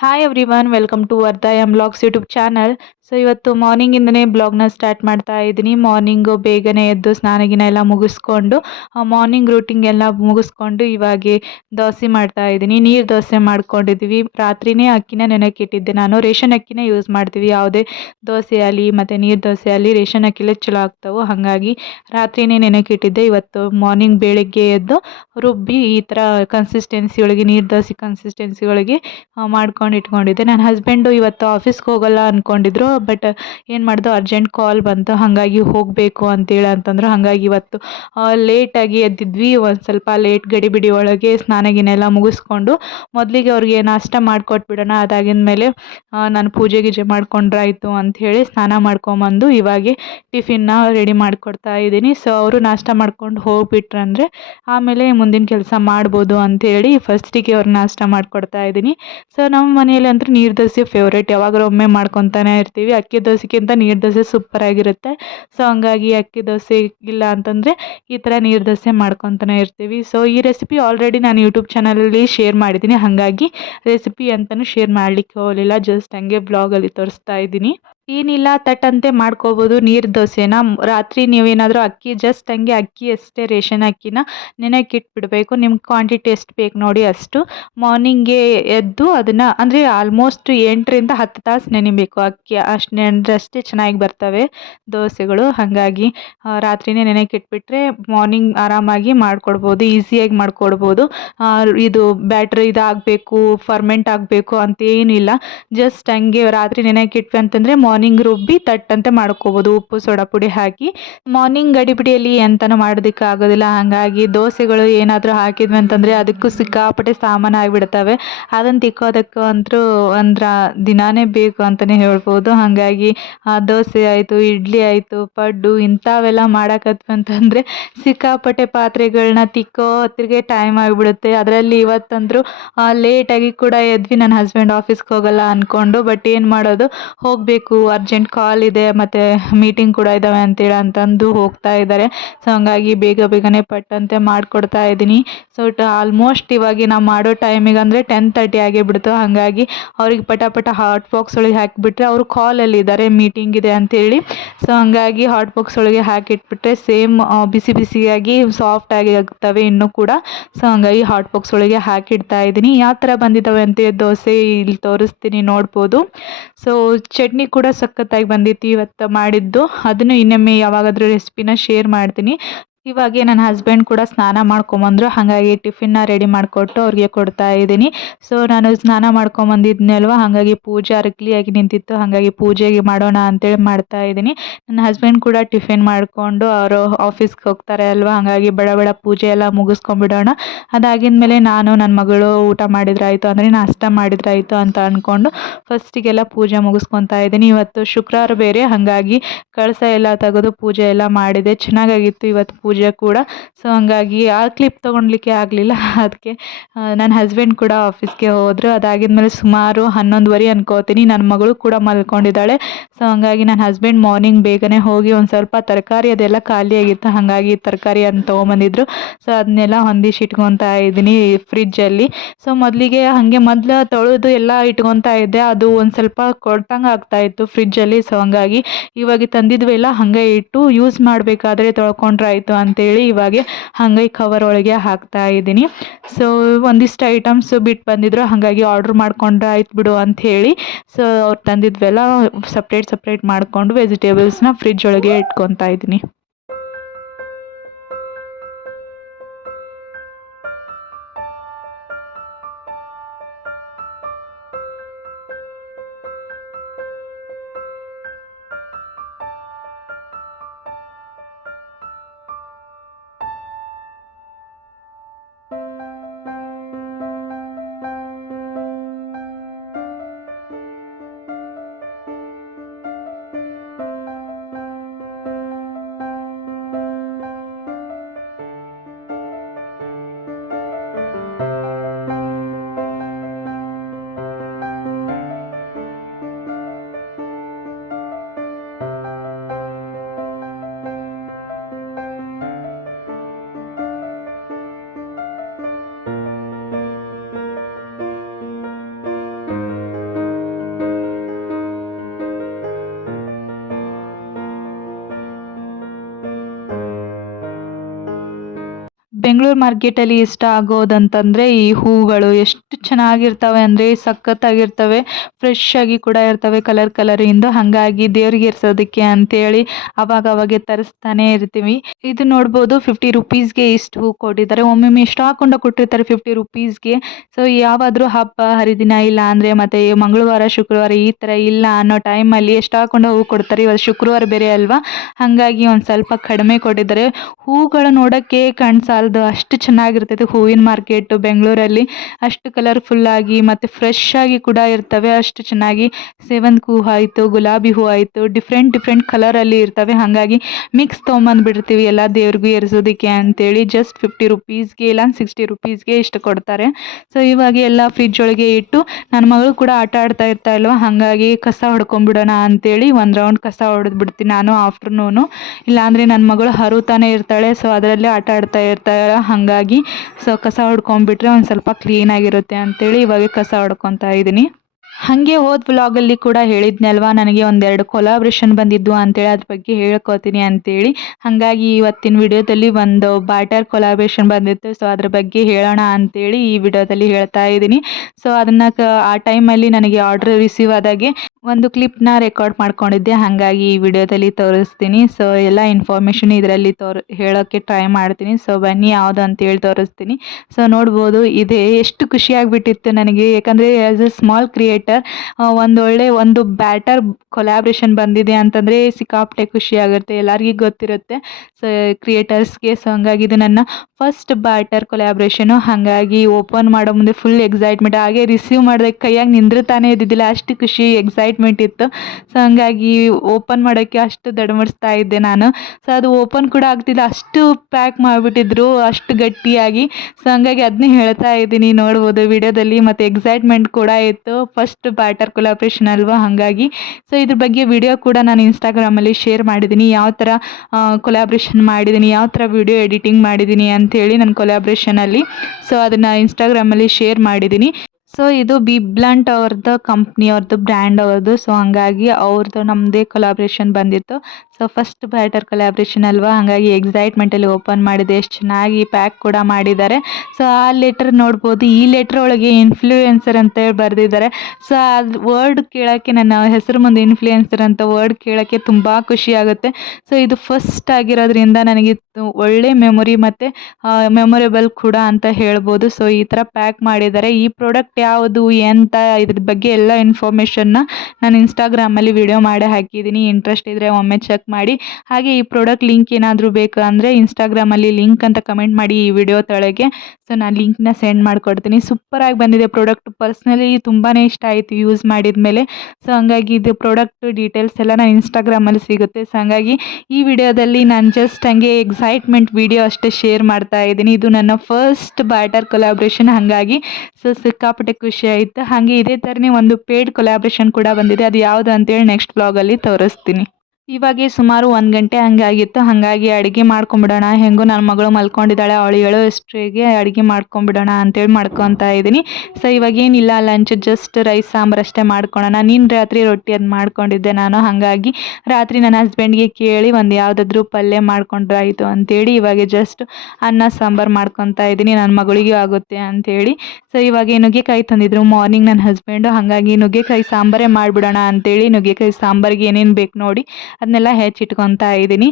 Hi everyone, welcome to Vardha M blogs YouTube channel. So ಇವತ್ತು ಮಾರ್ನಿಂಗಿಂದನೇ ಬ್ಲಾಗ್ನ start ಮಾಡ್ತಾ ಇದ್ದೀನಿ. ಮಾರ್ನಿಂಗು ಬೇಗನೆ ಎದ್ದು ಸ್ನಾನಗಿನ ಎಲ್ಲ ಮುಗಿಸ್ಕೊಂಡು ಮಾರ್ನಿಂಗ್ ರೂಟಿಂಗ್ ಎಲ್ಲ ಮುಗಿಸ್ಕೊಂಡು ಇವಾಗೆ ದೋಸೆ ಮಾಡ್ತಾ ಇದ್ದೀನಿ. ನೀರು ದೋಸೆ ಮಾಡ್ಕೊಂಡಿದ್ವಿ. ರಾತ್ರಿನೇ ಅಕ್ಕಿನ ನೆನೆಕ್ಕೆ ಇಟ್ಟಿದ್ದೆ. ನಾನು ರೇಷನ್ ಅಕ್ಕಿನೇ ಯೂಸ್ ಮಾಡ್ತೀವಿ. ಯಾವುದೇ ದೋಸೆ ಆಗಲಿ ಮತ್ತು ನೀರು ದೋಸೆ ಆಗಲಿ ರೇಷನ್ ಅಕ್ಕಿಲೇ ಚಲೋ ಆಗ್ತಾವೆ. ಹಾಗಾಗಿ ರಾತ್ರಿನೇ ನೆನೆಕ್ಕೆ ಇಟ್ಟಿದ್ದೆ. ಇವತ್ತು ಮಾರ್ನಿಂಗ್ ಬೆಳಿಗ್ಗೆ ಎದ್ದು ರುಬ್ಬಿ ಈ ಥರ ಕನ್ಸಿಸ್ಟೆನ್ಸಿ ಒಳಗೆ ನೀರು ದೋಸೆ ಕನ್ಸಿಸ್ಟೆನ್ಸಿ ಒಳಗೆ ಮಾಡ್ಕೊಂಡು ಇಟ್ಕೊಂಡಿದ್ದೆ. ನನ್ನ ಹಸ್ಬೆಂಡು ಇವತ್ತು ಆಫೀಸ್ಗೆ ಹೋಗಲ್ಲ ಅಂದ್ಕೊಂಡಿದ್ರು. ಬಟ್ ಏನು ಮಾಡ್ದು, ಅರ್ಜೆಂಟ್ ಕಾಲ್ ಬಂತು, ಹಾಗಾಗಿ ಹೋಗಬೇಕು ಅಂತೇಳಿ ಅಂತಂದ್ರು. ಹಾಗಾಗಿ ಇವತ್ತು ಲೇಟಾಗಿ ಎದ್ದಿದ್ವಿ. ಒಂದು ಸ್ವಲ್ಪ ಲೇಟ್ ಗಡಿಬಿಡಿ ಒಳಗೆ ಸ್ನಾನ ಗಿನ ಎಲ್ಲ ಮುಗಿಸ್ಕೊಂಡು ಮೊದಲಿಗೆ ಅವ್ರಿಗೆ ನಾಷ್ಟ ಮಾಡಿಕೊಟ್ಬಿಡೋಣ, ಅದಾಗಿದ ಮೇಲೆ ನಾನು ಪೂಜೆ ಗೀಜೆ ಮಾಡ್ಕೊಂಡ್ರಾಯ್ತು ಅಂಥೇಳಿ ಸ್ನಾನ ಮಾಡ್ಕೊಂಬಂದು ಇವಾಗೆ ಟಿಫಿನ್ನ ರೆಡಿ ಮಾಡಿಕೊಡ್ತಾ ಇದ್ದೀನಿ. ಸೊ ಅವರು ನಾಷ್ಟ ಮಾಡ್ಕೊಂಡು ಹೋಗ್ಬಿಟ್ರಂದರೆ ಆಮೇಲೆ ಮುಂದಿನ ಕೆಲಸ ಮಾಡ್ಬೋದು ಅಂಥೇಳಿ ಫಸ್ಟಿಗೆ ಅವ್ರಿಗೆ ನಾಷ್ಟ ಮಾಡಿಕೊಡ್ತಾ ಇದ್ದೀನಿ. ಸೊ ನಮ್ಮ ಮನೆಯಲ್ಲಿ ಅಂತೂ ನೀರು ದೋಸೆ ಫೇವ್ರೇಟ್. ಯಾವಾಗಾರು ಒಮ್ಮೆ ಮಾಡ್ಕೊತಾನೆ ಇರ್ತೀವಿ. ಅಕ್ಕಿ ದೋಸೆಗಿಂತ ನೀರು ದೋಸೆ ಸೂಪರಾಗಿರುತ್ತೆ. ಸೊ ಹಂಗಾಗಿ ಅಕ್ಕಿ ದೋಸೆ ಇಲ್ಲ ಅಂತಂದರೆ ಈ ಥರ ನೀರು ದೋಸೆ ಮಾಡ್ಕೊತಾನೆ ಇರ್ತೀವಿ. ಸೊ ಈ ರೆಸಿಪಿ ಆಲ್ರೆಡಿ ನಾನು ಯೂಟ್ಯೂಬ್ ಚಾನಲಲ್ಲಿ ಶೇರ್ ಮಾಡಿದ್ದೀನಿ. ಹಾಗಾಗಿ ರೆಸಿಪಿ ಅಂತಲೂ ಶೇರ್ ಮಾಡಲಿಕ್ಕೆ ಹೋಗಲಿಲ್ಲ, ಜಸ್ಟ್ ಹಂಗೆ ಬ್ಲಾಗಲ್ಲಿ ತೋರಿಸ್ತಾ ಇದ್ದೀನಿ. ಏನಿಲ್ಲ, ತಟ್ಟಂತೆ ಮಾಡ್ಕೋಬೋದು ನೀರು ದೋಸೆನ. ರಾತ್ರಿ ನೀವೇನಾದರೂ ಅಕ್ಕಿ ಜಸ್ಟ್ ಹಂಗೆ ಅಕ್ಕಿ ಅಷ್ಟೇ, ರೇಷನ್ ಅಕ್ಕಿನ ನೆನೆಯಕ್ಕೆ ಇಟ್ಬಿಡಬೇಕು. ನಿಮ್ಮ ಕ್ವಾಂಟಿಟಿ ಎಷ್ಟು ಬೇಕು ನೋಡಿ ಅಷ್ಟು. ಮಾರ್ನಿಂಗೇ ಎದ್ದು ಅದನ್ನು ಅಂದರೆ ಆಲ್ಮೋಸ್ಟ್ 8ರಿಂದ 10 ತಾಸು ನೆನಿಬೇಕು ಅಕ್ಕಿ. ಅಷ್ಟು ನೆನೆದ್ರಷ್ಟೇ ಚೆನ್ನಾಗಿ ಬರ್ತವೆ ದೋಸೆಗಳು. ಹಾಗಾಗಿ ರಾತ್ರಿನೇ ನೆನೆಯಕ್ಕೆ ಇಟ್ಬಿಟ್ರೆ ಮಾರ್ನಿಂಗ್ ಆರಾಮಾಗಿ ಮಾಡಿಕೊಡ್ಬೋದು, ಈಸಿಯಾಗಿ ಮಾಡಿಕೊಡ್ಬೋದು. ಇದು ಬ್ಯಾಟ್ರ್ ಇದಾಗಬೇಕು, ಫರ್ಮೆಂಟ್ ಆಗಬೇಕು ಅಂತೇನಿಲ್ಲ. ಜಸ್ಟ್ ಹಂಗೆ ರಾತ್ರಿ ನೆನೆಯಕ್ಕೆ ಇಟ್ವಿ ಅಂತಂದರೆ ಮಾರ್ನಿಂಗ್ ರುಬ್ಬಿ ತಟ್ಟಂತೆ ಮಾಡ್ಕೋಬೋದು, ಉಪ್ಪು ಸೋಡಾ ಪುಡಿ ಹಾಕಿ. ಮಾರ್ನಿಂಗ್ ಗಡಿಬಿಡಿಯಲ್ಲಿ ಎಂತನೂ ಮಾಡೋದಕ್ಕೆ ಆಗೋದಿಲ್ಲ. ಹಾಗಾಗಿ ದೋಸೆಗಳು ಏನಾದರೂ ಹಾಕಿದ್ವಿ ಅಂತಂದರೆ ಅದಕ್ಕೂ ಸಿಕ್ಕಾಪಟ್ಟೆ ಸಾಮಾನು ಆಗಿಬಿಡ್ತವೆ. ಅದನ್ನು ತಿಕ್ಕೋದಕ್ಕೂ ಅಂತೂ ಅಂದ್ರೆ ದಿನಾನೇ ಬೇಕು ಅಂತಲೇ ಹೇಳ್ಬೋದು. ಹಾಗಾಗಿ ದೋಸೆ ಆಯಿತು, ಇಡ್ಲಿ ಆಯಿತು, ಪಡ್ಡು ಇಂಥವೆಲ್ಲ ಮಾಡಕತ್ವಿ ಅಂತಂದರೆ ಸಿಕ್ಕಾಪಟ್ಟೆ ಪಾತ್ರೆಗಳನ್ನ ತಿಕ್ಕೋ ಹೊತ್ತಿಗೆ ಟೈಮ್ ಆಗಿಬಿಡುತ್ತೆ. ಅದರಲ್ಲಿ ಇವತ್ತಂದರೂ ಲೇಟಾಗಿ ಕೂಡ ಎದ್ವಿ. ನನ್ನ ಹಸ್ಬೆಂಡ್ ಆಫೀಸ್ಗೆ ಹೋಗಲ್ಲ ಅಂದ್ಕೊಂಡು, ಬಟ್ ಏನು ಮಾಡೋದು, ಹೋಗಬೇಕು, ಅರ್ಜೆಂಟ್ ಕಾಲ್ ಇದೆ ಮತ್ತು ಮೀಟಿಂಗ್ ಕೂಡ ಇದ್ದಾವೆ ಅಂತೇಳಿ ಅಂತಂದು ಹೋಗ್ತಾ ಇದ್ದಾರೆ. ಸೊ ಹಂಗಾಗಿ ಬೇಗ ಬೇಗನೆ ಪಟ್ಟಂತೆ ಮಾಡಿಕೊಡ್ತಾ ಇದ್ದೀನಿ. ಸೊ ಆಲ್ಮೋಸ್ಟ್ ಇವಾಗ ನಾವು ಮಾಡೋ ಟೈಮಿಗೆ ಅಂದರೆ 10:30 ಆಗೇ ಬಿಡ್ತು. ಹಾಗಾಗಿ ಅವ್ರಿಗೆ ಪಟ ಪಟ ಹಾಟ್ ಬಾಕ್ಸ್ ಒಳಗೆ ಹಾಕಿಬಿಟ್ರೆ ಅವರು ಕಾಲಲ್ಲಿದ್ದಾರೆ, ಮೀಟಿಂಗ್ ಇದೆ ಅಂಥೇಳಿ. ಸೊ ಹಂಗಾಗಿ ಹಾಟ್ ಬಾಕ್ಸ್ ಒಳಗೆ ಹಾಕಿಟ್ಬಿಟ್ರೆ ಸೇಮ್ ಬಿಸಿ ಬಿಸಿಯಾಗಿ ಸಾಫ್ಟಾಗಿ ಆಗ್ತವೆ ಇನ್ನೂ ಕೂಡ. ಸೊ ಹಂಗಾಗಿ ಹಾಟ್ ಬಾಕ್ಸ್ ಒಳಗೆ ಹಾಕಿಡ್ತಾ ಇದ್ದೀನಿ. ಯಾವ ಥರ ಬಂದಿದ್ದಾವೆ ಅಂತ ದೋಸೆ ಇಲ್ಲಿ ತೋರಿಸ್ತೀನಿ, ನೋಡ್ಬೋದು. ಸೊ ಚಟ್ನಿ ಕೂಡ ಸಖತ್ತಾಗಿ ಬಂದಿತ್ತು ಇವತ್ತು ಮಾಡಿದ್ದು. ಅದನ್ನು ಇನ್ನೊಮ್ಮೆ ಯಾವಾಗಾದರೂ ರೆಸಿಪಿನ ಶೇರ್ ಮಾಡ್ತೀನಿ. ಇವಾಗೆ ನನ್ನ ಹಸ್ಬೆಂಡ್ ಕೂಡ ಸ್ನಾನ ಮಾಡ್ಕೊಂಬಂದರು. ಹಾಗಾಗಿ ಟಿಫಿನ್ನ ರೆಡಿ ಮಾಡಿಕೊಟ್ಟು ಅವ್ರಿಗೆ ಕೊಡ್ತಾ ಇದ್ದೀನಿ. ಸೊ ನಾನು ಸ್ನಾನ ಮಾಡ್ಕೊಂಬಂದಿದ್ನಲ್ವ, ಹಾಗಾಗಿ ಪೂಜೆ ಅರಕ್ಲಿಯಾಗಿ ನಿಂತಿತ್ತು. ಹಾಗಾಗಿ ಪೂಜೆಗೆ ಮಾಡೋಣ ಅಂತೇಳಿ ಮಾಡ್ತಾ ಇದ್ದೀನಿ. ನನ್ನ ಹಸ್ಬೆಂಡ್ ಕೂಡ ಟಿಫಿನ್ ಮಾಡಿಕೊಂಡು ಅವರು ಆಫೀಸ್ಗೆ ಹೋಗ್ತಾರೆ ಅಲ್ವಾ, ಹಾಗಾಗಿ ಬಡ ಬಡ ಪೂಜೆ ಎಲ್ಲ ಮುಗಿಸ್ಕೊಂಬಿಡೋಣ. ಅದಾಗಿದ್ಮೇಲೆ ನಾನು ನನ್ನ ಮಗಳು ಊಟ ಮಾಡಿದ್ರಾಯಿತು, ಅಂದರೆ ನಾಷ್ಟ ಮಾಡಿದ್ರಾಯಿತು ಅಂತ ಅಂದ್ಕೊಂಡು ಫಸ್ಟಿಗೆಲ್ಲ ಪೂಜೆ ಮುಗಿಸ್ಕೊತಾ ಇದ್ದೀನಿ. ಇವತ್ತು ಶುಕ್ರವಾರ ಬೇರೆ, ಹಾಗಾಗಿ ಕಳಸ ಎಲ್ಲ ತೆಗೆದು ಪೂಜೆ ಎಲ್ಲ ಮಾಡಿದೆ. ಚೆನ್ನಾಗಾಗಿತ್ತು ಇವತ್ತು ಪೂಜೆ ಕೂಡ. ಸೊ ಹಂಗಾಗಿ ಆ ಕ್ಲಿಪ್ ತೊಗೊಳ್ಲಿಕ್ಕೆ ಆಗಲಿಲ್ಲ. ಅದಕ್ಕೆ ನನ್ನ ಹಸ್ಬೆಂಡ್ ಕೂಡ ಆಫೀಸ್ಗೆ ಹೋದರು. ಅದಾಗಿದ್ಮೇಲೆ ಸುಮಾರು 11:30 ಅನ್ಕೋತೀನಿ. ನನ್ನ ಮಗಳು ಕೂಡ ಮಲ್ಕೊಂಡಿದ್ದಾಳೆ. ಸೊ ಹಂಗಾಗಿ ನನ್ನ ಹಸ್ಬೆಂಡ್ ಮಾರ್ನಿಂಗ್ ಬೇಗನೆ ಹೋಗಿ ಒಂದು ಸ್ವಲ್ಪ ತರಕಾರಿ ಅದೆಲ್ಲ ಖಾಲಿಯಾಗಿತ್ತು, ಹಾಗಾಗಿ ತರಕಾರಿ ಅಂತ ತೊಗೊಂಬಂದಿದ್ರು. ಸೊ ಅದನ್ನೆಲ್ಲ ಹೊಂದಿಸಿ ಇಟ್ಕೊತಾ ಇದ್ದೀನಿ ಫ್ರಿಜ್ಜಲ್ಲಿ. ಸೊ ಮೊದಲಿಗೆ ಹಾಗೆ ಮೊದಲು ತೊಳೆದು ಎಲ್ಲ ಇಟ್ಕೊತಾ ಇದ್ದೆ, ಅದು ಒಂದು ಸ್ವಲ್ಪ ಕೊಳ್ತಂಗೆ ಆಗ್ತಾಯಿತ್ತು ಫ್ರಿಜ್ಜಲ್ಲಿ. ಸೊ ಹಂಗಾಗಿ ಇವಾಗ ತಂದಿದ್ವೆಲ್ಲ ಹಾಗೆ ಇಟ್ಟು ಯೂಸ್ ಮಾಡಬೇಕಾದ್ರೆ ತೊಳ್ಕೊಂಡ್ರಾಯ್ತು ಅಂತೇಳಿ ಇವಾಗ ಹಾಗೆ ಕವರ್ ಒಳಗೆ ಹಾಕ್ತಾ ಇದ್ದೀನಿ. ಸೊ ಒಂದಿಷ್ಟು ಐಟಮ್ಸ್ ಬಿಟ್ಟು ಬಂದಿದ್ರು, ಹಾಗಾಗಿ ಆರ್ಡ್ರ್ ಮಾಡ್ಕೊಂಡ್ರೆ ಆಯ್ತು ಬಿಡು ಅಂಥೇಳಿ. ಸೊ ಅವ್ರು ತಂದಿದ್ವೆಲ್ಲ ಸಪ್ರೇಟ್ ಮಾಡಿಕೊಂಡು ವೆಜಿಟೇಬಲ್ಸ್ನ ಫ್ರಿಜ್ ಒಳಗೆ ಇಟ್ಕೊತಾ ಇದ್ದೀನಿ. ಬೆಂಗಳೂರು ಮಾರ್ಕೆಟಲ್ಲಿ ಇಷ್ಟ ಆಗೋದಂತಂದರೆ ಈ ಹೂಗಳು ಎಷ್ಟು ಚೆನ್ನಾಗಿರ್ತವೆ ಅಂದರೆ ಸಖತ್ತಾಗಿರ್ತವೆ. ಫ್ರೆಶ್ ಆಗಿ ಕೂಡ ಇರ್ತವೆ ಕಲರಿಂದು. ಹಾಗಾಗಿ ದೇವ್ರಿಗೆ ಏರ್ಸೋದಕ್ಕೆ ಅಂತೇಳಿ ಅವಾಗವಾಗೆ ತರಿಸ್ತಾನೆ ಇರ್ತೀವಿ. ಇದು ನೋಡ್ಬೋದು 50 ರುಪೀಸ್ಗೆ ಇಷ್ಟು ಹೂ ಕೊಟ್ಟಿದ್ದಾರೆ. ಒಮ್ಮೊಮ್ಮೆ ಸ್ಟಾಕ್ ಕೊಂಡು ಕೊಟ್ಟಿರ್ತಾರೆ 50 ರುಪೀಸ್ಗೆ. ಸೊ ಯಾವಾದರೂ ಹಬ್ಬ ಹರಿದಿನ ಇಲ್ಲ ಅಂದರೆ ಮತ್ತೆ ಮಂಗಳವಾರ ಶುಕ್ರವಾರ ಈ ಥರ ಇಲ್ಲ ಅನ್ನೋ ಟೈಮಲ್ಲಿ ಸ್ಟಾಕ್ ಕೊಂಡು ಹೂ ಕೊಡ್ತಾರೆ. ಇವತ್ತು ಶುಕ್ರವಾರ ಬೇರೆ ಅಲ್ವಾ, ಹಾಗಾಗಿ ಒಂದು ಸ್ವಲ್ಪ ಕಡಿಮೆ ಕೊಟ್ಟಿದ್ದಾರೆ. ಹೂಗಳು ನೋಡೋಕ್ಕೆ ಕಣ್ಣು ಸಾಲದು ಅಷ್ಟು ಚೆನ್ನಾಗಿರ್ತೈತೆ ಹೂವಿನ ಮಾರ್ಕೆಟು ಬೆಂಗಳೂರಲ್ಲಿ. ಅಷ್ಟು ಕಲರ್ಫುಲ್ಲಾಗಿ ಮತ್ತು ಫ್ರೆಶ್ ಆಗಿ ಕೂಡ ಇರ್ತವೆ. ಅಷ್ಟು ಚೆನ್ನಾಗಿ ಸೇವಂತಿಗೆ ಹೂವು ಆಯಿತು, ಗುಲಾಬಿ ಹೂವು ಆಯಿತು, ಡಿಫ್ರೆಂಟ್ ಕಲರಲ್ಲಿ ಇರ್ತವೆ. ಹಾಗಾಗಿ ಮಿಕ್ಸ್ ತೊಗೊಂಬಂದುಬಿಡ್ತೀವಿ ಎಲ್ಲ ದೇವ್ರಿಗೂ ಏರಿಸೋದಕ್ಕೆ ಅಂತೇಳಿ. ಜಸ್ಟ್ 50 ರುಪೀಸ್ಗೆ ಇಲ್ಲ 60 ರುಪೀಸ್ಗೆ ಇಷ್ಟು ಕೊಡ್ತಾರೆ. ಸೊ ಇವಾಗ ಎಲ್ಲ ಫ್ರಿಜ್ ಒಳಗೆ ಇಟ್ಟು ನನ್ನ ಮಗಳು ಕೂಡ ಆಟ ಆಡ್ತಾ ಇರ್ತಾಯಿಲ್ವ, ಹಾಗಾಗಿ ಕಸ ಹೊಡ್ಕೊಂಬಿಡೋಣ ಅಂತೇಳಿ ಒಂದು ರೌಂಡ್ ಕಸ ಹೊಡೆದ್ಬಿಡ್ತೀನಿ ನಾನು ಆಫ್ಟರ್ನೂನು. ಇಲ್ಲಾಂದರೆ ನನ್ನ ಮಗಳು ಹರುತಾನೆ ಇರ್ತಾಳೆ. ಸೊ ಅದರಲ್ಲೇ ಆಟ ಆಡ್ತಾ ಇರ್ತಾಳೆ. ಹಾಗಾಗಿ ಸೊ ಕಸ ಹೊಡ್ಕೊಂಬಿಟ್ರೆ ಒಂದು ಸ್ವಲ್ಪ ಕ್ಲೀನಾಗಿರುತ್ತೆ ಅಂತೇಳಿ ಇವಾಗ ಕಸ ಹೊಡ್ಕೊತಾ ಇದ್ದೀನಿ. ಹಾಗೆ ಹೋದ ವ್ಲಾಗಲ್ಲಿ ಕೂಡ ಹೇಳಿದ್ದೆ ಅಲ್ವಾ, ನನಗೆ ಒಂದೆರಡು ಕೊಲಾಬ್ರೇಷನ್ ಬಂದಿದ್ದು ಅಂತೇಳಿ ಅದ್ರ ಬಗ್ಗೆ ಹೇಳ್ಕೊತೀನಿ ಅಂತೇಳಿ. ಹಾಗಾಗಿ ಇವತ್ತಿನ ವಿಡಿಯೋದಲ್ಲಿ ಒಂದು ಬಾಟರ್ ಕೊಲಾಬ್ರೇಷನ್ ಬಂದಿತ್ತು. ಸೊ ಅದ್ರ ಬಗ್ಗೆ ಹೇಳೋಣ ಅಂತೇಳಿ ಈ ವಿಡಿಯೋದಲ್ಲಿ ಹೇಳ್ತಾ ಇದ್ದೀನಿ. ಸೊ ಅದನ್ನು ಆ ಟೈಮಲ್ಲಿ ನನಗೆ ಆರ್ಡ್ರ್ ರಿಸೀವ್ ಆದಾಗೆ ಒಂದು ಕ್ಲಿಪ್ನ ರೆಕಾರ್ಡ್ ಮಾಡ್ಕೊಂಡಿದ್ದೆ. ಹಾಗಾಗಿ ಈ ವಿಡಿಯೋದಲ್ಲಿ ತೋರಿಸ್ತೀನಿ. ಸೊ ಎಲ್ಲ ಇನ್ಫಾರ್ಮೇಷನ್ ಇದರಲ್ಲಿ ಹೇಳೋಕ್ಕೆ ಟ್ರೈ ಮಾಡ್ತೀನಿ. ಸೊ ಬನ್ನಿ ಯಾವುದು ಅಂತೇಳಿ ತೋರಿಸ್ತೀನಿ. ಸೊ ನೋಡ್ಬೋದು ಇದೆ ಎಷ್ಟು ಖುಷಿಯಾಗಿಬಿಟ್ಟಿತ್ತು ನನಗೆ, ಯಾಕಂದರೆ ಆ್ಯಸ್ ಎ ಸ್ಮಾಲ್ ಕ್ರಿಯೇಟರ್ ಒಂದು ಬ್ಯಾಟರ್ ಕೊಲಾಬ್ರೇಷನ್ ಬಂದಿದೆ ಅಂತಂದರೆ ಸಿಕ್ಕಾಪಟ್ಟೆ ಖುಷಿಯಾಗುತ್ತೆ. ಎಲ್ಲರಿಗೂ ಗೊತ್ತಿರುತ್ತೆ ಸೊ ಕ್ರಿಯೇಟರ್ಸ್ಗೆ. ಸೊ ಹಂಗಾಗಿ ಇದು ನನ್ನ ಫಸ್ಟ್ ಬ್ಯಾಟರ್ ಕೊಲಾಬ್ರೇಷನು. ಹಾಗಾಗಿ ಓಪನ್ ಮಾಡೋ ಮುಂದೆ ಫುಲ್ ಎಕ್ಸೈಟ್ಮೆಂಟ್, ಹಾಗೆ ರಿಸೀವ್ ಮಾಡೋದಕ್ಕೆ ಕೈಯಾಗಿ ನಿಂದ್ರತಾನೇ ಇದ್ದಿದ್ದಿಲ್ಲ, ಅಷ್ಟು ಖುಷಿ ಎಕ್ಸೈಟ್ಮೆಂಟ್ ಇತ್ತು. ಸೊ ಹಂಗಾಗಿ ಓಪನ್ ಮಾಡೋಕ್ಕೆ ಅಷ್ಟು ದಡಮಡಿಸ್ತಾ ಇದ್ದೆ ನಾನು. ಸೊ ಅದು ಓಪನ್ ಕೂಡ ಆಗ್ತಿಲ್ಲ, ಅಷ್ಟು ಪ್ಯಾಕ್ ಮಾಡಿಬಿಟ್ಟಿದ್ರು ಅಷ್ಟು ಗಟ್ಟಿಯಾಗಿ. ಸೊ ಹಂಗಾಗಿ ಅದನ್ನೇ ಹೇಳ್ತಾ ಇದ್ದೀನಿ, ನೋಡ್ಬೋದು ವಿಡಿಯೋದಲ್ಲಿ. ಮತ್ತು ಎಕ್ಸೈಟ್ಮೆಂಟ್ ಕೂಡ ಇತ್ತು, ಫಸ್ಟ್ ಬ್ಯಾಟರ್ ಕೊಲಾಬ್ರೇಷನ್ ಅಲ್ವಾ, ಹಾಗಾಗಿ. ಸೊ ಇದ್ರ ಬಗ್ಗೆ ವಿಡಿಯೋ ಕೂಡ ನಾನು ಇನ್ಸ್ಟಾಗ್ರಾಮಲ್ಲಿ ಶೇರ್ ಮಾಡಿದ್ದೀನಿ, ಯಾವ ಥರ ಕೊಲಾಬ್ರೇಷನ್ ಮಾಡಿದ್ದೀನಿ, ಯಾವ ಥರ ವಿಡಿಯೋ ಎಡಿಟಿಂಗ್ ಮಾಡಿದ್ದೀನಿ ಅಂಥೇಳಿ ನನ್ನ ಕೊಲಾಬ್ರೇಷನಲ್ಲಿ. ಸೊ ಅದನ್ನು ಇನ್ಸ್ಟಾಗ್ರಾಮಲ್ಲಿ ಶೇರ್ ಮಾಡಿದ್ದೀನಿ. ಸೊ ಇದು ಬಿ ಬ್ಲಂಟ್ ಅವ್ರದ್ದು ಕಂಪ್ನಿಯವ್ರದ್ದು, ಬ್ರ್ಯಾಂಡ್ ಅವ್ರದ್ದು. ಸೊ ಹಂಗಾಗಿ ಅವ್ರದ್ದು ನಮ್ಮದೇ ಕೊಲಾಬ್ರೇಷನ್ ಬಂದಿತ್ತು. ಸೊ ಫಸ್ಟ್ ಬ್ಯಾಟರ್ ಕೊಲಾಬ್ರೇಷನ್ ಅಲ್ವಾ, ಹಾಗಾಗಿ ಎಕ್ಸೈಟ್ಮೆಂಟಲ್ಲಿ ಓಪನ್ ಮಾಡಿದೆ. ಎಷ್ಟು ಚೆನ್ನಾಗಿ ಪ್ಯಾಕ್ ಕೂಡ ಮಾಡಿದ್ದಾರೆ. ಸೊ ಆ ಲೆಟರ್ ನೋಡ್ಬೋದು, ಈ ಲೆಟ್ರ್ ಒಳಗೆ ಇನ್ಫ್ಲೂಯೆನ್ಸರ್ ಅಂತೇಳಿ ಬರೆದಿದ್ದಾರೆ. ಸೊ ಅದು ವರ್ಡ್ ಕೇಳೋಕ್ಕೆ, ನನ್ನ ಹೆಸರು ಮುಂದೆ ಇನ್ಫ್ಲೂಯೆನ್ಸರ್ ಅಂತ ವರ್ಡ್ ಕೇಳೋಕ್ಕೆ ತುಂಬ ಖುಷಿ ಆಗುತ್ತೆ. ಸೊ ಇದು ಫಸ್ಟ್ ಆಗಿರೋದ್ರಿಂದ ನನಗೆ ಒಳ್ಳೆ ಮೆಮೊರಿ ಮತ್ತು ಮೆಮೊರೇಬಲ್ ಕೂಡ ಅಂತ ಹೇಳ್ಬೋದು. ಸೊ ಈ ಥರ ಪ್ಯಾಕ್ ಮಾಡಿದ್ದಾರೆ. ಈ ಪ್ರಾಡಕ್ಟ್ ಯಾವುದು ಎಂತ ಇದ್ರ ಬಗ್ಗೆ ಎಲ್ಲ ಇನ್ಫಾರ್ಮೇಷನ್ನ ನಾನು ಇನ್ಸ್ಟಾಗ್ರಾಮಲ್ಲಿ ವಿಡಿಯೋ ಮಾಡಿ ಹಾಕಿದ್ದೀನಿ. ಇಂಟ್ರೆಸ್ಟ್ ಇದ್ದರೆ ಒಮ್ಮೆ ಚೆಕ್ ಮಾಡಿ. ಹಾಗೆ ಈ ಪ್ರಾಡಕ್ಟ್ ಲಿಂಕ್ ಏನಾದರೂ ಬೇಕು ಅಂದರೆ ಇನ್ಸ್ಟಾಗ್ರಾಮಲ್ಲಿ ಲಿಂಕ್ ಅಂತ ಕಮೆಂಟ್ ಮಾಡಿ ಈ ವಿಡಿಯೋ ತೆಳಗೆ. ಸೊ ನಾನು ಲಿಂಕ್ನ ಸೆಂಡ್ ಮಾಡಿಕೊಡ್ತೀನಿ. ಸೂಪರಾಗಿ ಬಂದಿದೆ ಪ್ರಾಡಕ್ಟ್. ಪರ್ಸ್ನಲಿ ತುಂಬಾ ಇಷ್ಟ ಆಯಿತು ಯೂಸ್ ಮಾಡಿದ ಮೇಲೆ. ಸೊ ಹಂಗಾಗಿ ಇದು ಪ್ರಾಡಕ್ಟ್ ಡೀಟೇಲ್ಸ್ ಎಲ್ಲ ನಾನು ಇನ್ಸ್ಟಾಗ್ರಾಮಲ್ಲಿ ಸಿಗುತ್ತೆ. ಸೊ ಹಂಗಾಗಿ ಈ ವಿಡಿಯೋದಲ್ಲಿ ನಾನು ಜಸ್ಟ್ ಹಂಗೆ ಎಕ್ಸೈಟ್ಮೆಂಟ್ ವಿಡಿಯೋ ಅಷ್ಟೇ ಶೇರ್ ಮಾಡ್ತಾ ಇದ್ದೀನಿ. ಇದು ನನ್ನ ಫಸ್ಟ್ ಬ್ಯಾಟರ್ ಕೊಲಾಬ್ರೇಷನ್, ಹಾಗಾಗಿ ಸೊ ಸಿಕ್ಕಾಪಟ್ಟೆ ಖುಷಿ ಆಯಿತು. ಹಾಗೆ ಇದೇ ಥರನೇ ಒಂದು ಪೇಯ್ಡ್ ಕೊಲಾಬ್ರೇಷನ್ ಕೂಡ ಬಂದಿದೆ. ಅದು ಯಾವುದು ಅಂತೇಳಿ ನೆಕ್ಸ್ಟ್ ವ್ಲಾಗಲ್ಲಿ ತೋರಿಸ್ತೀನಿ. ಇವಾಗೆ ಸುಮಾರು 1 ಗಂಟೆ ಹಂಗೆ ಆಗಿತ್ತು. ಹಾಗಾಗಿ ಅಡುಗೆ ಮಾಡ್ಕೊಂಬಿಡೋಣ, ಹೆಂಗೂ ನನ್ನ ಮಗಳು ಮಲ್ಕೊಂಡಿದ್ದಾಳೆ, ಅವಳು ಹೇಳೋ ಅಷ್ಟರಿಗೆ ಅಡುಗೆ ಮಾಡ್ಕೊಂಬಿಡೋಣ ಅಂತೇಳಿ ಮಾಡ್ಕೊತಾ ಇದ್ದೀನಿ. ಸೊ ಇವಾಗೇನಿಲ್ಲ, ಲಂಚ್ ಜಸ್ಟ್ ರೈಸ್ ಸಾಂಬಾರು ಅಷ್ಟೇ ಮಾಡ್ಕೊಳ್ಳೋಣ. ನೀನು ರಾತ್ರಿ ರೊಟ್ಟಿ ಅದು ಮಾಡ್ಕೊಂಡಿದ್ದೆ ನಾನು, ಹಾಗಾಗಿ ರಾತ್ರಿ ನನ್ನ ಹಸ್ಬೆಂಡ್ಗೆ ಕೇಳಿ ಒಂದು ಯಾವುದಾದ್ರೂ ಪಲ್ಯ ಮಾಡ್ಕೊಂಡ್ರೆ ಆಯಿತು ಅಂತೇಳಿ ಇವಾಗ ಜಸ್ಟ್ ಅನ್ನ ಸಾಂಬಾರು ಮಾಡ್ಕೊತಾ ಇದ್ದೀನಿ, ನನ್ನ ಮಗಳಿಗೂ ಆಗುತ್ತೆ ಅಂಥೇಳಿ. ಸೊ ಇವಾಗ ನುಗ್ಗೆಕಾಯಿ ತಂದಿದ್ರು ಮಾರ್ನಿಂಗ್ ನನ್ನ ಹಸ್ಬೆಂಡು, ಹಾಗಾಗಿ ನುಗ್ಗೆಕಾಯಿ ಸಾಂಬಾರೇ ಮಾಡಿಬಿಡೋಣ ಅಂತೇಳಿ ನುಗ್ಗೆಕಾಯಿ ಸಾಂಬಾರಿಗೆ ಏನೇನು ಬೇಕು ನೋಡಿ ಅದನ್ನೆಲ್ಲ ಹೆಚ್ಚಿಟ್ಕೊತಾ ಇದ್ದೀನಿ.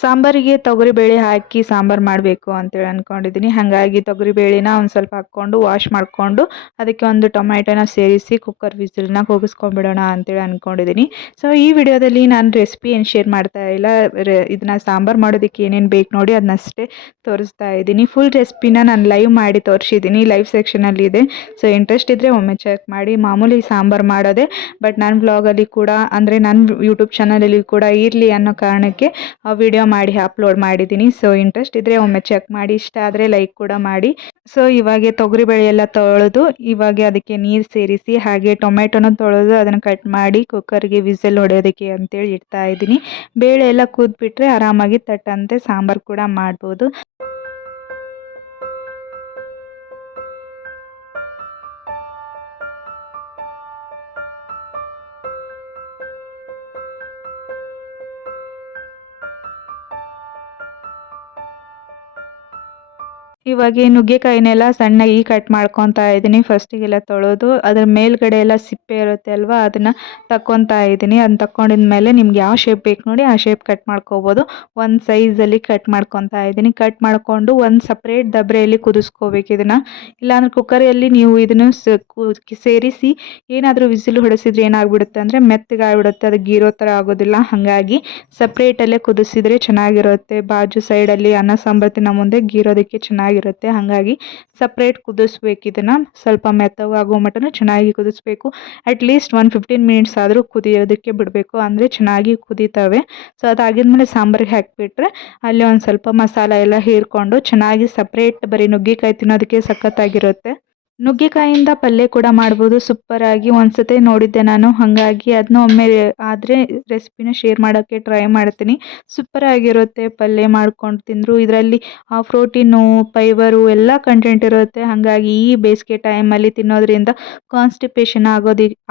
ಸಾಂಬಾರಿಗೆ ತೊಗರಿಬೇಳೆ ಹಾಕಿ ಸಾಂಬಾರು ಮಾಡಬೇಕು ಅಂತೇಳಿ ಅಂದ್ಕೊಂಡಿದ್ದೀನಿ. ಹಾಗಾಗಿ ತೊಗರಿಬೇಳೆನ ಒಂದು ಸ್ವಲ್ಪ ಹಾಕ್ಕೊಂಡು ವಾಶ್ ಮಾಡಿಕೊಂಡು ಅದಕ್ಕೆ ಒಂದು ಟೊಮ್ಯಾಟೋನ ಸೇರಿಸಿ ಕುಕ್ಕರ್ ವಿಸಿಲ್ನ ಕೂಗಿಸ್ಕೊಂಡ್ಬಿಡೋಣ ಅಂತೇಳಿ ಅಂದ್ಕೊಂಡಿದ್ದೀನಿ. ಸೊ ಈ ವಿಡಿಯೋದಲ್ಲಿ ನಾನು ರೆಸಿಪಿ ಏನು ಶೇರ್ ಮಾಡ್ತಾ ಇಲ್ಲ, ಇದನ್ನ ಸಾಂಬಾರು ಮಾಡೋದಕ್ಕೆ ಏನೇನು ಬೇಕು ನೋಡಿ ಅದನ್ನಷ್ಟೇ ತೋರಿಸ್ತಾ ಇದ್ದೀನಿ. ಫುಲ್ ರೆಸಿಪಿನ ನಾನು ಲೈವ್ ಮಾಡಿ ತೋರಿಸಿದ್ದೀನಿ, ಲೈವ್ ಸೆಕ್ಷನಲ್ಲಿದೆ. ಸೊ ಇಂಟ್ರೆಸ್ಟ್ ಇದ್ದರೆ ಒಮ್ಮೆ ಚೆಕ್ ಮಾಡಿ. ಮಾಮೂಲಿ ಸಾಂಬಾರು ಮಾಡೋದೆ, ಬಟ್ ನನ್ನ ವ್ಲಾಗಲ್ಲಿ ಕೂಡ ಅಂದರೆ ನನ್ನ ಯೂಟ್ಯೂಬ್ ಚಾನಲಲ್ಲಿ ಕೂಡ ಇರಲಿ ಅನ್ನೋ ಕಾರಣಕ್ಕೆ ವಿಡಿಯೋ ಮಾಡಿ ಅಪ್ಲೋಡ್ ಮಾಡಿದ್ದೀನಿ. ಸೊ ಇಂಟ್ರೆಸ್ಟ್ ಇದ್ದರೆ ಒಮ್ಮೆ ಚೆಕ್ ಮಾಡಿ, ಇಷ್ಟ ಆದರೆ ಲೈಕ್ ಕೂಡ ಮಾಡಿ. ಸೊ ಇವಾಗ ತೊಗರಿಬೇಳೆ ಎಲ್ಲ ತೊಳೆದು ಇವಾಗ ಅದಕ್ಕೆ ನೀರು ಸೇರಿಸಿ ಹಾಗೆ ಟೊಮೆಟೊನ ತೊಳೆದು ಅದನ್ನು ಕಟ್ ಮಾಡಿ ಕುಕ್ಕರ್ಗೆ ವಿಸಿಲ್ ಹೊಡೆಯೋದಕ್ಕೆ ಅಂತೇಳಿ ಇಡ್ತಾ ಇದ್ದೀನಿ. ಬೇಳೆ ಎಲ್ಲ ಕೂದ್ಬಿಟ್ರೆ ಆರಾಮಾಗಿ ತಟ್ಟಂತೆ ಸಾಂಬಾರು ಕೂಡ ಮಾಡ್ಬೋದು. ಇವಾಗ ಈ ನುಗ್ಗೆಕಾಯಿನೆಲ್ಲ ಸಣ್ಣಗೆ ಕಟ್ ಮಾಡ್ಕೊತಾ ಇದ್ದೀನಿ. ಫಸ್ಟಿಗೆಲ್ಲ ತೊಳೆದು ಅದ್ರ ಮೇಲ್ಗಡೆ ಎಲ್ಲ ಸಿಪ್ಪೆ ಇರುತ್ತೆ ಅಲ್ವಾ, ಅದನ್ನು ತಕ್ಕೊತಾ ಇದ್ದೀನಿ. ಅದನ್ನ ತಕ್ಕೊಂಡಿದ್ಮೇಲೆ ನಿಮ್ಗೆ ಯಾವ ಶೇಪ್ ಬೇಕು ನೋಡಿ ಆ ಶೇಪ್ ಕಟ್ ಮಾಡ್ಕೋಬೋದು. ಒಂದು ಸೈಜಲ್ಲಿ ಕಟ್ ಮಾಡ್ಕೊತಾ ಇದ್ದೀನಿ. ಕಟ್ ಮಾಡಿಕೊಂಡು ಒಂದು ಸಪ್ರೇಟ್ ದಬ್ರೆಯಲ್ಲಿ ಕುದಿಸ್ಕೋಬೇಕು ಇದನ್ನು. ಇಲ್ಲಾಂದ್ರೆ ಕುಕ್ಕರಲ್ಲಿ ನೀವು ಇದನ್ನು ಸೇರಿಸಿ ಏನಾದರೂ ವಿಸಿಲ್ ಹೊಡೆಸಿದ್ರೆ ಏನಾಗ್ಬಿಡುತ್ತೆ ಅಂದರೆ ಮೆತ್ತಗಾಗ್ಬಿಡುತ್ತೆ, ಅದು ಗೀರೋ ಥರ ಆಗೋದಿಲ್ಲ. ಹಾಗಾಗಿ ಸಪ್ರೇಟಲ್ಲೇ ಕುದಿಸಿದ್ರೆ ಚೆನ್ನಾಗಿರುತ್ತೆ. ಬಾಜು ಸೈಡಲ್ಲಿ ಅನ್ನ ಸಾಂಬಾರು ತಿನ್ನೋ ಮುಂದೆ ಗೀರೋದಕ್ಕೆ ಚೆನ್ನಾಗಿರುತ್ತೆ. ಹಾಗಾಗಿ ಸಪ್ರೇಟ್ ಕುದಿಸ್ಬೇಕು ಇದನ್ನು. ಸ್ವಲ್ಪ ಮೆತ್ತಗಾಗೋ ಮಟ್ಟನೂ ಚೆನ್ನಾಗಿ ಕುದಿಸ್ಬೇಕು. ಅಟ್ಲೀಸ್ಟ್ 15 ಮಿನಿಟ್ಸ್ ಆದರೂ ಕುದಿಯೋದಕ್ಕೆ ಬಿಡಬೇಕು, ಅಂದರೆ ಚೆನ್ನಾಗಿ ಕುದೀತವೆ. ಸೊ ಅದಾಗಿದ್ಮೇಲೆ ಸಾಂಬಾರಿಗೆ ಹಾಕಿಬಿಟ್ರೆ ಅಲ್ಲಿ ಒಂದು ಸ್ವಲ್ಪ ಮಸಾಲ ಎಲ್ಲ ಹೀರ್ಕೊಂಡು ಚೆನ್ನಾಗಿ ಸಪ್ರೇಟ್ ಬರೀ ನುಗ್ಗೆಕಾಯಿ ತಿನ್ನೋದಕ್ಕೆ ಸಖತ್ತಾಗಿರುತ್ತೆ. ನುಗ್ಗೆಕಾಯಿಂದ ಪಲ್ಯ ಕೂಡ ಮಾಡ್ಬೋದು ಸೂಪರಾಗಿ. ಒಂದ್ಸತಿ ನೋಡಿದ್ದೆ ನಾನು, ಹಾಗಾಗಿ ಅದನ್ನ ಒಮ್ಮೆ ಆದರೆ ರೆಸಿಪಿನ ಶೇರ್ ಮಾಡೋಕ್ಕೆ ಟ್ರೈ ಮಾಡ್ತೀನಿ. ಸೂಪರಾಗಿರುತ್ತೆ ಪಲ್ಯ ಮಾಡ್ಕೊಂಡು ತಿಂದರು. ಇದರಲ್ಲಿ ಪ್ರೋಟೀನು, ಫೈಬರು ಎಲ್ಲ ಕಂಟೆಂಟ್ ಇರುತ್ತೆ. ಹಾಗಾಗಿ ಈ ಬೇಸಿಗೆ ಟೈಮಲ್ಲಿ ತಿನ್ನೋದ್ರಿಂದ ಕಾನ್ಸ್ಟಿಪೇಷನ್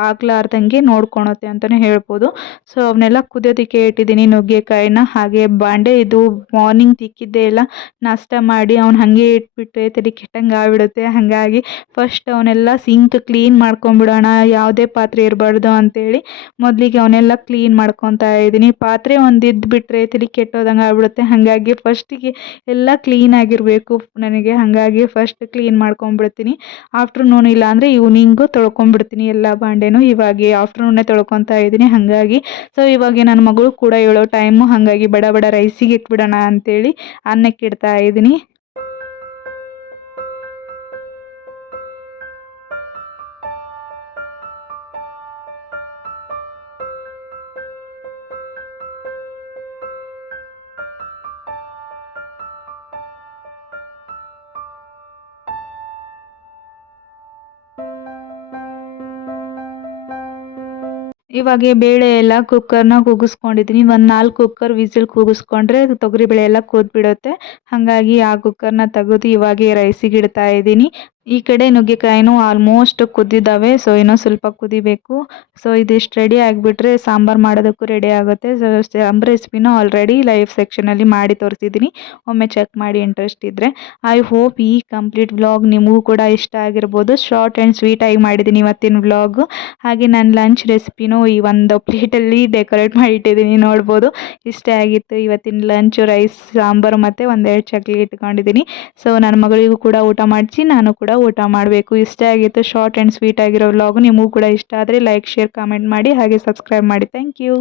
ಆಗ್ಲಾರ್ದಂಗೆ ನೋಡ್ಕೊಳುತ್ತೆ ಅಂತಲೇ ಹೇಳ್ಬೋದು. ಸೊ ಅವನ್ನೆಲ್ಲ ಕುದಿಯೋದಕ್ಕೆ ಇಟ್ಟಿದ್ದೀನಿ ನುಗ್ಗೆಕಾಯಿನ. ಹಾಗೆ ಬಾಂಡೆ ಇದು ಮಾರ್ನಿಂಗ್ ತಿಕ್ಕಿದ್ದೆ ಎಲ್ಲ ನಾಷ್ಟ ಮಾಡಿ ಅವ್ನು ಹಾಗೆ ಇಟ್ಬಿಟ್ರೆ ತಲೆ ಕೆಟ್ಟಂಗೆ ಆಗ್ಬಿಡುತ್ತೆ. ಹಾಗಾಗಿ ಫಸ್ಟ್ ಅವನ್ನೆಲ್ಲ ಸಿಂಕ್ ಕ್ಲೀನ್ ಮಾಡ್ಕೊಂಬಿಡೋಣ, ಯಾವುದೇ ಪಾತ್ರೆ ಇರಬಾರ್ದು ಅಂತೇಳಿ ಮೊದಲಿಗೆ ಅವನ್ನೆಲ್ಲ ಕ್ಲೀನ್ ಮಾಡ್ಕೊತಾ ಇದ್ದೀನಿ. ಪಾತ್ರೆ ಒಂದು ಇದ್ದುಬಿಟ್ರೆ ತಲೆ ಕೆಟ್ಟೋದಂಗೆ ಆಗ್ಬಿಡುತ್ತೆ. ಹಾಗಾಗಿ ಫಸ್ಟಿಗೆ ಎಲ್ಲ ಕ್ಲೀನಾಗಿರಬೇಕು ನನಗೆ. ಹಾಗಾಗಿ ಫಸ್ಟ್ ಕ್ಲೀನ್ ಮಾಡ್ಕೊಂಬಿಡ್ತೀನಿ. ಆಫ್ಟರ್ನೂನ್ ಇಲ್ಲಾಂದರೆ ಈವ್ನಿಂಗು ತೊಳ್ಕೊಂಬಿಡ್ತೀನಿ ಎಲ್ಲ ಬಾಂಡೆನೂ. ಇವಾಗ ಆಫ್ಟರ್ನೂನೇ ತೊಳ್ಕೊತಾ ಇದ್ದೀನಿ. ಹಾಗಾಗಿ ಸೊ ಇವಾಗ ನನ್ನ ಮಗಳು ಕೂಡ ಹೇಳೋ ಟೈಮು, ಹಾಗಾಗಿ ಬಡ ಬಡ ರೈಸಿಗೆ ಇಟ್ಬಿಡೋಣ ಅಂತೇಳಿ ಅನ್ನಕ್ಕೆ ಇಡ್ತಾ ಇದ್ದೀನಿ. ಇವಾಗ ಬೇಳೆ ಎಲ್ಲ ಕುಕ್ಕರ್ನ ಕೂಗಿಸ್ಕೊಂಡಿದ್ದೀನಿ. ಒಂದು 4 ಕುಕ್ಕರ್ ವಿಸಿಲ್ ಕೂಗಿಸ್ಕೊಂಡ್ರೆ ತೊಗರಿಬೇಳೆ ಎಲ್ಲ ಕೂದ್ಬಿಡುತ್ತೆ. ಹಾಗಾಗಿ ಆ ಕುಕ್ಕರ್ನ ತೆಗೆದು ಇವಾಗ ರೈಸಿಗೆ ಇಡ್ತಾ ಇದ್ದೀನಿ. ಈ ಕಡೆ ನುಗ್ಗೆಕಾಯಿನೂ ಆಲ್ಮೋಸ್ಟ್ ಕುದ್ದಿದ್ದಾವೆ. ಸೊ ಇನ್ನೂ ಸ್ವಲ್ಪ ಕುದಿಬೇಕು. ಸೊ ಇದಿಷ್ಟು ರೆಡಿ ಆಗಿಬಿಟ್ರೆ ಸಾಂಬಾರು ಮಾಡೋದಕ್ಕೂ ರೆಡಿ ಆಗುತ್ತೆ. ಸೊ ಸಾಂಬಾರು ರೆಸಿಪಿನ ಆಲ್ರೆಡಿ ಲೈವ್ ಸೆಕ್ಷನಲ್ಲಿ ಮಾಡಿ ತೋರಿಸಿದ್ದೀನಿ, ಒಮ್ಮೆ ಚೆಕ್ ಮಾಡಿ ಇಂಟ್ರೆಸ್ಟ್ ಇದ್ದರೆ. ಐ ಹೋಪ್ ಈ ಕಂಪ್ಲೀಟ್ ವ್ಲಾಗ್ ನಿಮಗೂ ಕೂಡ ಇಷ್ಟ ಆಗಿರ್ಬೋದು. ಶಾರ್ಟ್ ಆ್ಯಂಡ್ ಸ್ವೀಟಾಗಿ ಮಾಡಿದ್ದೀನಿ ಇವತ್ತಿನ ವ್ಲಾಗು. ಹಾಗೆ ನನ್ನ ಲಂಚ್ ರೆಸಿಪಿನೂ ಈ ಒಂದು ಪ್ಲೇಟಲ್ಲಿ ಡೆಕೋರೇಟ್ ಮಾಡಿ ಇಟ್ಟಿದ್ದೀನಿ, ನೋಡ್ಬೋದು. ಇಷ್ಟ ಆಗಿತ್ತು ಇವತ್ತಿನ ಲಂಚು. ರೈಸ್, ಸಾಂಬಾರು ಮತ್ತು ಒಂದೆರಡು ಚಕ್ಲಿ ಇಟ್ಕೊಂಡಿದ್ದೀನಿ. ಸೊ ನನ್ನ ಮಗಳಿಗೂ ಕೂಡ ಊಟ ಮಾಡಿಸಿ ನಾನು ಕೂಡ ಊಟ ಮಾಡಬೇಕು. ಇಷ್ಟ ಆಗಿತ್ತು ಶಾರ್ಟ್ ಆ್ಯಂಡ್ ಸ್ವೀಟ್ ಆಗಿರೋ ವ್ಲಾಗು. ನಿಮಗೂ ಕೂಡ ಇಷ್ಟ ಆದರೆ ಲೈಕ್, ಶೇರ್, ಕಾಮೆಂಟ್ ಮಾಡಿ ಹಾಗೆ ಸಬ್ಸ್ಕ್ರೈಬ್ ಮಾಡಿ. Thank you.